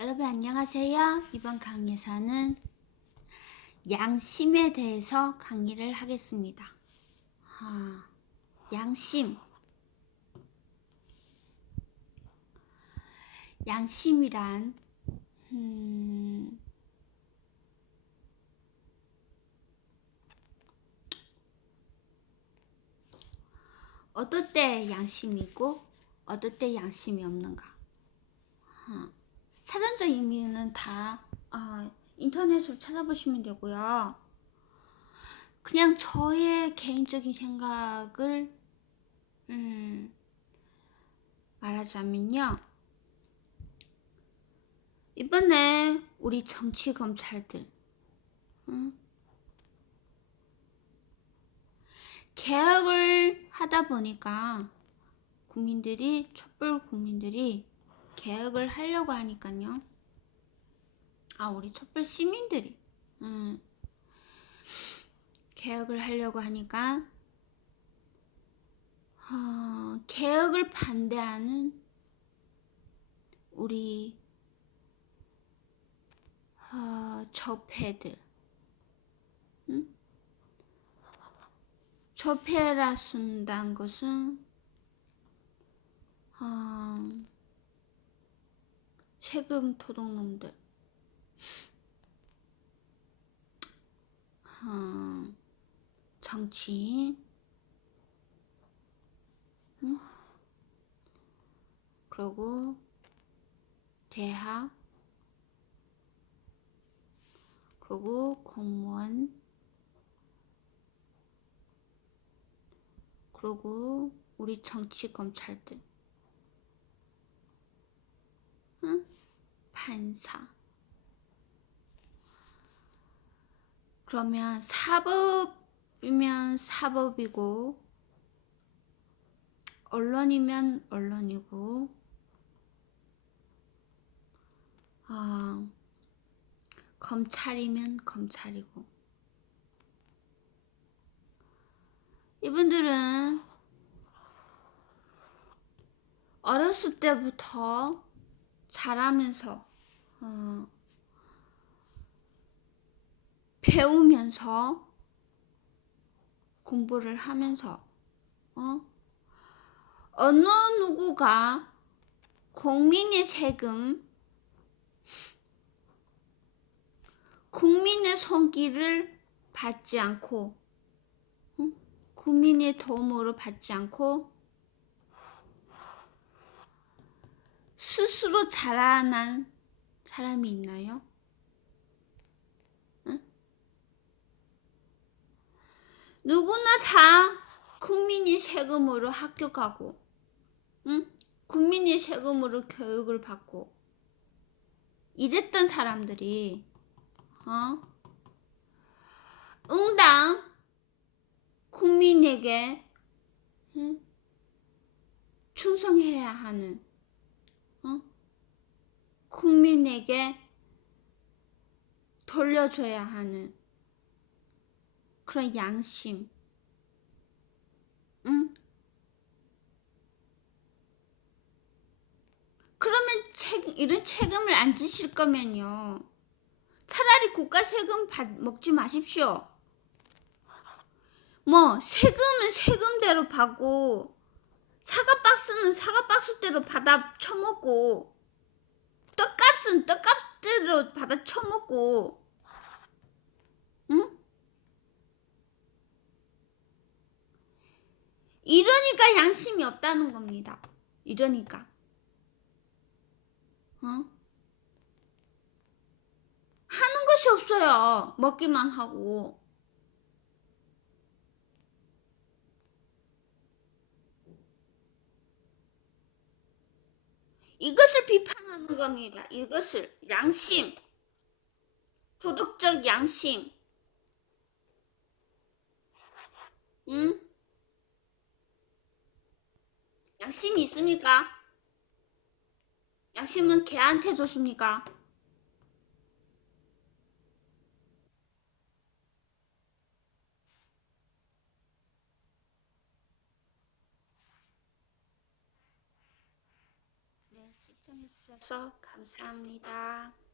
여러분 안녕하세요. 이번 강의에서는 양심에 대해서 강의를 하겠습니다. 아, 양심. 양심이란 음, 어떨 때 양심이 있고 어떨 때 양심이 없는가? 어, 사전적 의미는 다 어, 인터넷으로 찾아보시면 되고요. 그냥 저의 개인적인 생각을 음, 말하자면요. 이번에 우리 정치 검찰들 음, 개혁을 하다 보니까 국민들이 촛불 국민들이 개혁을 하려고 하니까요. 아 우리 촛불 시민들이 음, 개혁을 하려고 하니까 어, 개혁을 반대하는 우리 어, 적폐들 응? 적폐라 쓴다는 것은 어, 세금 토독놈들. 어, 정치인? 응? 그리고 대학? 그리고 공무원? 그리고 우리 정치 검찰들 응? 판사. 그러면 사법이면 사법이고 언론이면 언론이고 어, 검찰이면 검찰이고. 이분들은 어렸을 때부터 자라면서 어, 배우면서 공부를 하면서 어? 어느 누구가 국민의 세금 국민의 손길을 받지 않고 응? 국민의 도움으로 받지 않고 스스로 자라난 사람이 있나요? 응? 누구나 다 국민이 세금으로 학교 가고 응? 국민이 세금으로 교육을 받고 이랬던 사람들이 어? 응당 국민에게 응? 충성해야 하는 어? 국민에게 돌려줘야 하는 그런 양심 응? 그러면 책, 이런 책임을 안 지실 거면요. 차라리 국가 세금 받, 먹지 마십시오. 뭐 세금은 세금대로 받고 사과 박스는 사과 박스대로 받아 처먹고 떡값은 떡값대로 받아 처먹고 응? 이러니까 양심이 없다는 겁니다. 이러니까 어? 하는 것이 없어요. 먹기만 하고. 이것을 비판하는 겁니다. 이것을 양심, 도덕적 양심. 응? 양심이 있습니까? 양심은 개한테 줬습니까? 시청해주셔서 주셔서 감사합니다.